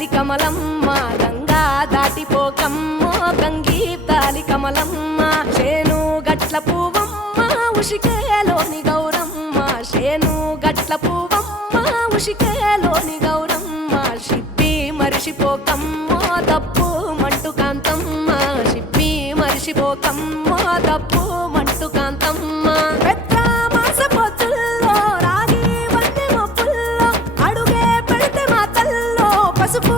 తాలి కమలమ్మ గంగా దాటిపోకమ్మో గంగీ తాలి కమలమ్మ చేను గట్ల పువ్వమ్మ ఉషికేలోని గౌరమ్మ చేను గట్ల పువ్వమ్మ ఉషికేలోని గౌరమ్మ షిప్పి మరిషిపోకమ్మో తప్పు మంటు కాంతమ్మ షిప్పి మరిషిపోకమ్మో తప్పు మంటు కాంతమ్మ పెద్ద మాస పొత్తుల్లో రాగి వందె మొప్పుల్లో అడుగే పెడితే మా తల్లో పసుపు